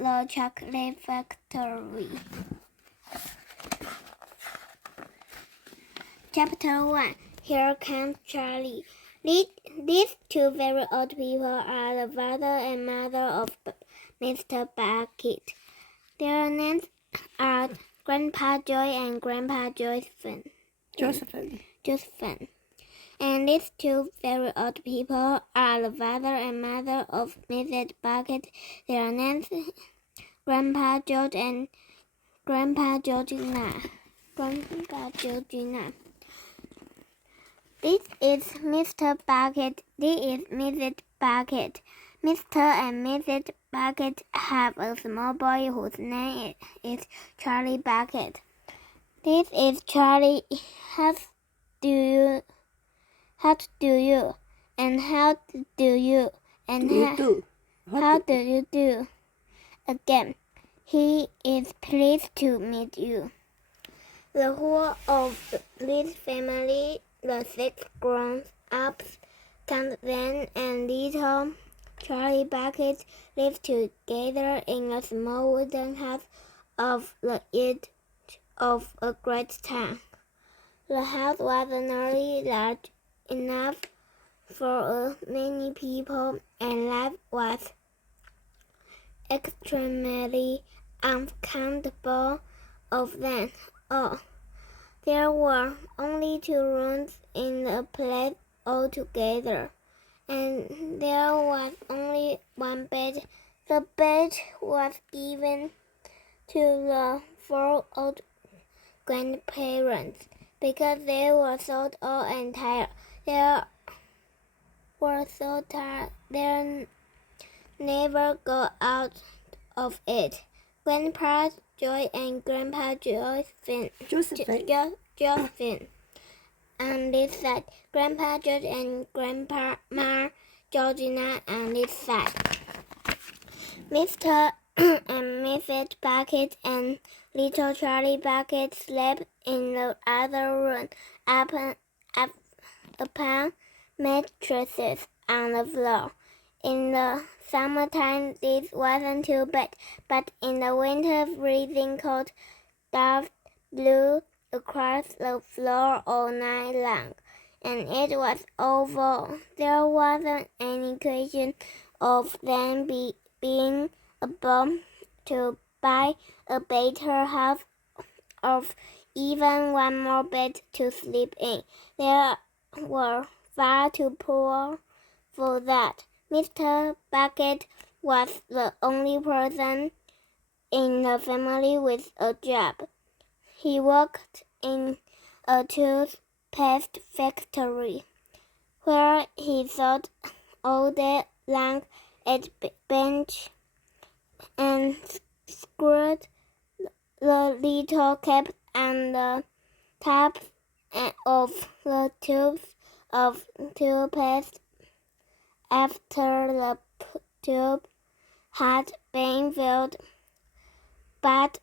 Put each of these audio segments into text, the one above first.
the chocolate factory. Chapter 1. Here comes Charlie. These two very old people are the father and mother of Mr. Bucket. Their names are Grandpa Joy and Grandpa Josephine. And these two very old people are the father and mother of Mrs. Bucket. Their names Grandpa George and Grandpa Georgina. This is Mr. Bucket. This is Mrs. Bucket. Mr. and Mrs. Bucket have a small boy whose name is Charlie Bucket. This is Charlie. How do you? And how do you? And how do you do? Again, he is pleased to meet you. The whole of this family, the 6 grown-ups, count then and little Charlie Bucket, lived together in a small wooden house off the edge of a great town. The house was nearly large enough for many people, and life was extremely uncomfortable of them all. There were only 2 rooms in the place altogether, and there was only 1 bed. The bed was given to the 4 old grandparents because they were so old and tired. They never got out of it. Grandpa Joy and Grandpa Josephine on this side. Grandpa George and Grandpa Georgina on this side. Mr. and Mrs. Bucket and little Charlie Bucket slept in the other room upon mattresses on the floor. In the summertime, this wasn't too bad, but in the winter, freezing cold dust blew across the floor all night long, and it was awful. There wasn't any question of them being able to buy a better house or even 1 more bed to sleep in. They were far too poor for that. Mr. Bucket was the only person in the family with a job. He worked in a toothpaste factory, where he sat all day long at bench and screwed the little caps on the tops of the tubes of toothpaste after the tube had been filled. But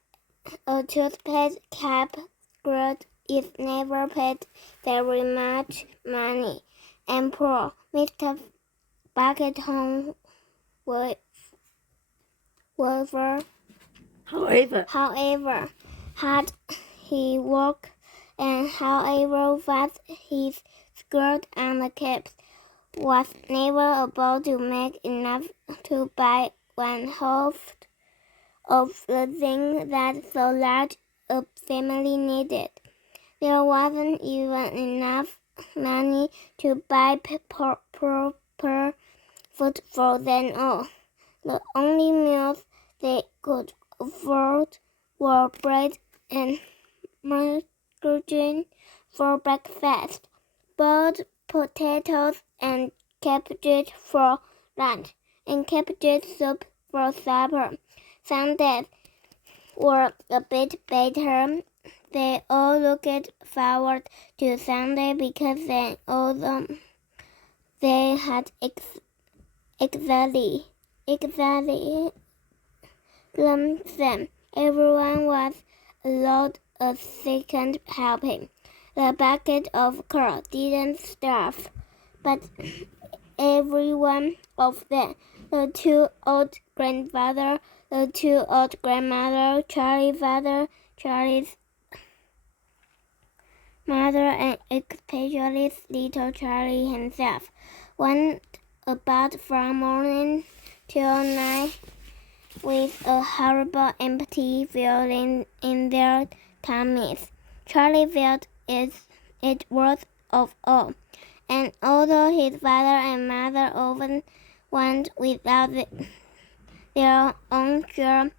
a toothpaste cap screwed is never paid very much money, and poor Mr. Bucket however hard he worked and however fast he screwed on the caps, was never able to make enough to buy 1/2 of the things that so large a family needed. There wasn't even enough money to buy proper food for them all. The only meals they could afford were bread and margarine for breakfast, boiled potatoes and cabbage for lunch, and cabbage soup for supper. Some days were a bit better. They all looked forward to Sunday because then although they had exactly them, everyone was allowed a second helping. The bucket of course didn't starve, but every one of them the two old grandfather, the two old grandmother, Charlie's father, Charlie's mother, and especially little Charlie himself, went about from morning till night with a horrible empty feeling in their tummies. Charlie felt it worst of all, and although his father and mother often went without their own share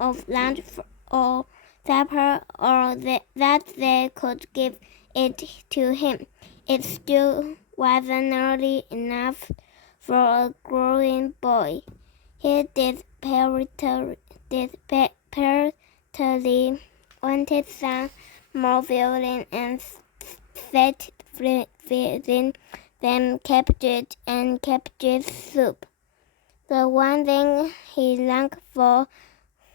of lunch or supper, or that they could give it to him, it still wasn't nearly enough for a growing boy. He desperately wanted some more filling and fat within them cabbage and cabbage soup. The one thing he longed for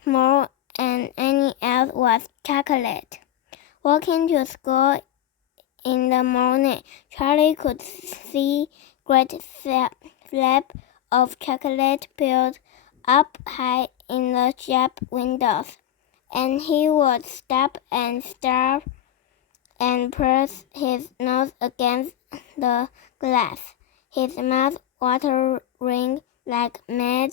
more than any else was chocolate. Walking to school in the morning, Charlie could see great slabs of chocolate piled up high in the shop windows, and he would stop and stare and press his nose against the glass, his mouth watering like mad.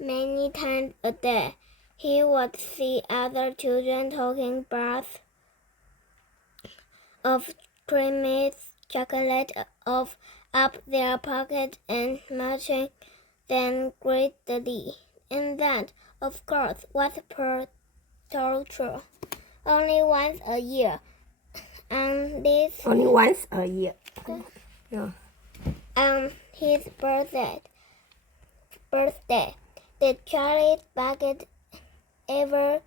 Many times a day, he would see other children talking baths of creamy chocolate up their pockets and munching them greedily. And that, of course, was per torture. Only once a year. Only once a year. Yeah. On his birthday, did Charlie's bucket ever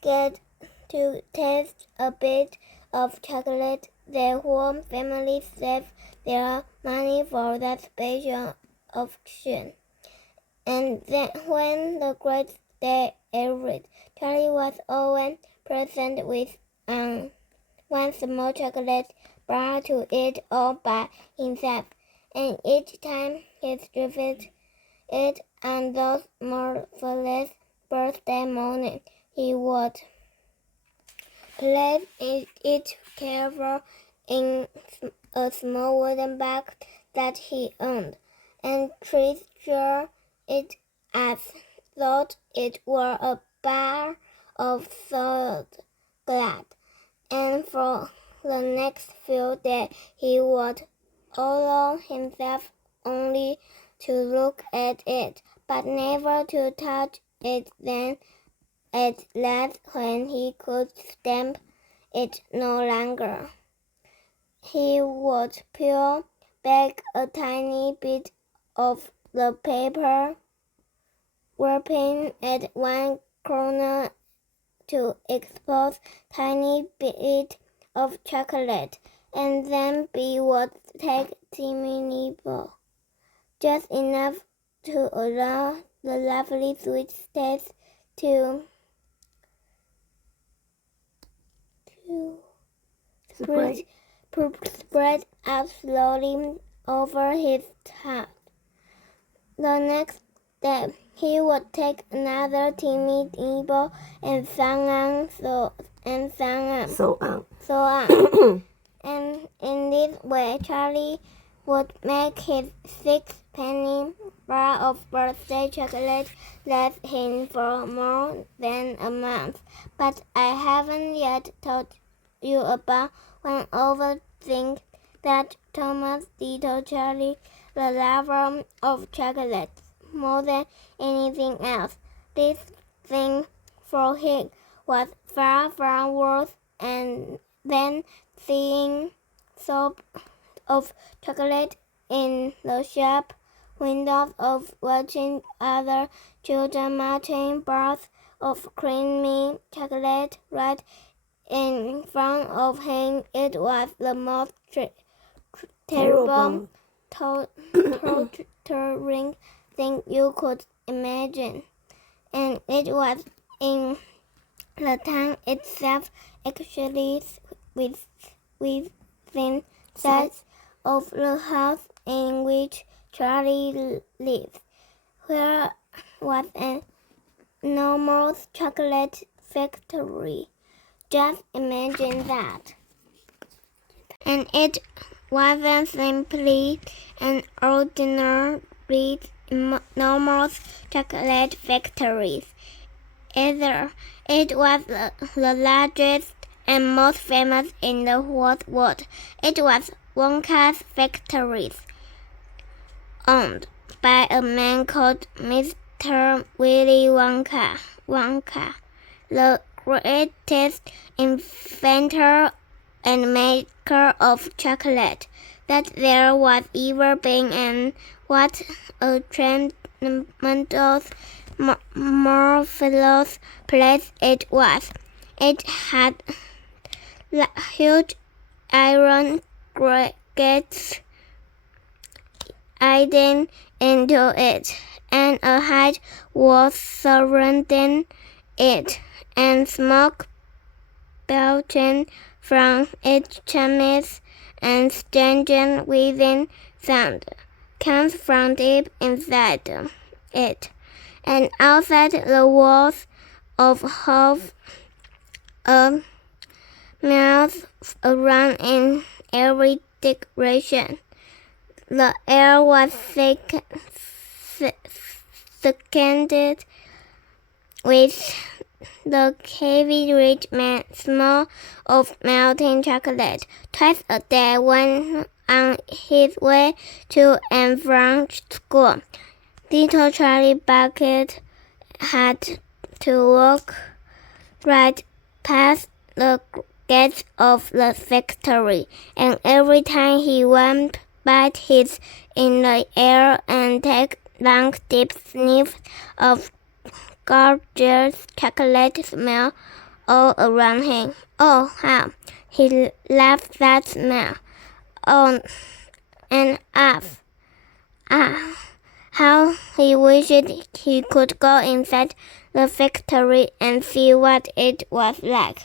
get to taste a bit of chocolate? The whole family saved their money for that special occasion. And then when the great day arrived, Charlie was always present with one small chocolate bar to eat all by himself, and each time he received it on those marvelous birthday mornings, he would place it carefully in a small wooden box that he owned, and treasure it as though it were a bar of solid glass. And for the next few days he would allow himself only to look at it, but never to touch it. Then, at last, when he could stand it no longer, he would peel back a tiny bit of the paper wrapping at one corner to expose tiny bit of chocolate, and then he would take teeny nibble, just enough to allow the lovely sweet taste to spread out slowly over his tongue. The next day, he would take another teeny nibble, and so on. And in this way, Charlie would make his 6-penny bar of birthday chocolate last him for more than a month. But I haven't yet told you about one other thing that Thomas little Charlie, the lover of chocolate, more than anything else. This thing for him was far worse than seeing soap of chocolate in the shop windows, of watching other children munching bars of creamy chocolate right in front of him. It was the most terrible, torturing thing you could imagine, and it was in the town itself, actually within sight of the house in which Charlie lived. where was an enormous chocolate factory. Just imagine that. And it wasn't simply an ordinary enormous chocolate factory either. It was the largest and most famous in the whole world. It was Wonka's factory, owned by a man called Mr. Willy Wonka, the greatest inventor and maker of chocolate that there was ever been, and what a tremendous, marvelous place it was. It had huge iron gates leading into it, and a height wall surrounding it, and smoke belching from its chimneys, and strange whizzing sound comes from deep inside it, and outside the walls of half a mile around in every direction. The air was thickened with the heavy rich smell of melting chocolate. Twice a day, when on his way to and from school, little Charlie Bucket had to walk right past the gates of the factory, and every time he went by his in the air and take long deep sniffs of gorgeous chocolate smell all around him. Oh, how he loved that smell! On and off. How he wished he could go inside the factory and see what it was like.